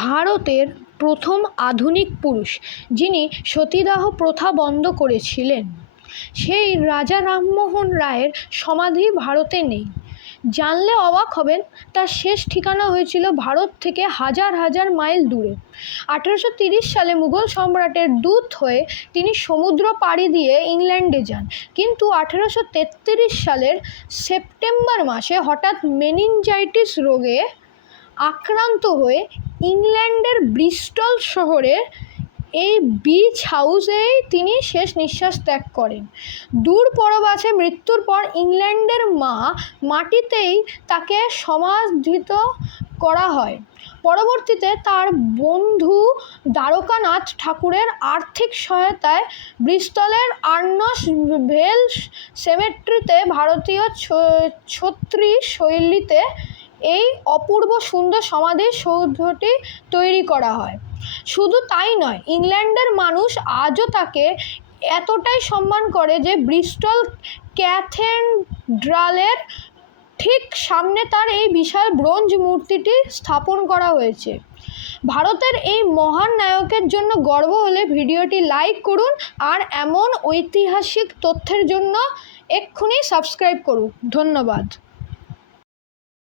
ভারতের প্রথম আধুনিক পুরুষ যিনি সতীদাহ প্রথা বন্ধ করেছিলেন সেই রাজা রামমোহন রায়ের সমাধি ভারতে নেই। জানলে অবাক হবেন, তার শেষ ঠিকানা হয়েছিল ভারত থেকে হাজার হাজার মাইল দূরে। 1830 সালে মুঘল সম্রাটের দূত হয়ে তিনি সমুদ্র পাড়ি দিয়ে ইংল্যান্ডে যান, কিন্তু 1833 সালের সেপ্টেম্বর মাসে হঠাৎ মেনিনজাইটিস রোগে আক্রান্ত হয়ে ইংল্যান্ডের ব্রিস্টল শহরের এই বিচ হাউসেই তিনি শেষ নিঃশ্বাস ত্যাগ করেন। দূর পরবাসে মৃত্যুর পর ইংল্যান্ডের মাটিতেই তাকে সমাধিস্থ করা হয়। পরবর্তীতে তার বন্ধু দ্বারকানাথ ঠাকুরের আর্থিক সহায়তায় ব্রিস্টলের আর্নস ভেল সেমেট্রিতে ভারতীয় ছত্রি শৈলীতে এই অপূর্ব সুন্দর সমাধিসৌধটি তৈরি করা হয়। শুধু তাই নয়, ইংল্যান্ডের মানুষ আজও তাকে এতটাই সম্মান করে যে ব্রিস্টল ক্যাথেড্রালের ঠিক সামনে তার এই বিশাল ব্রোঞ্জ মূর্তিটি স্থাপন করা হয়েছে। ভারতের এই মহান নায়কের জন্য গর্ব হলে ভিডিওটি লাইক করুন, আর এমন ঐতিহাসিক তথ্যের জন্য এক্ষুনি সাবস্ক্রাইব করুন। ধন্যবাদ।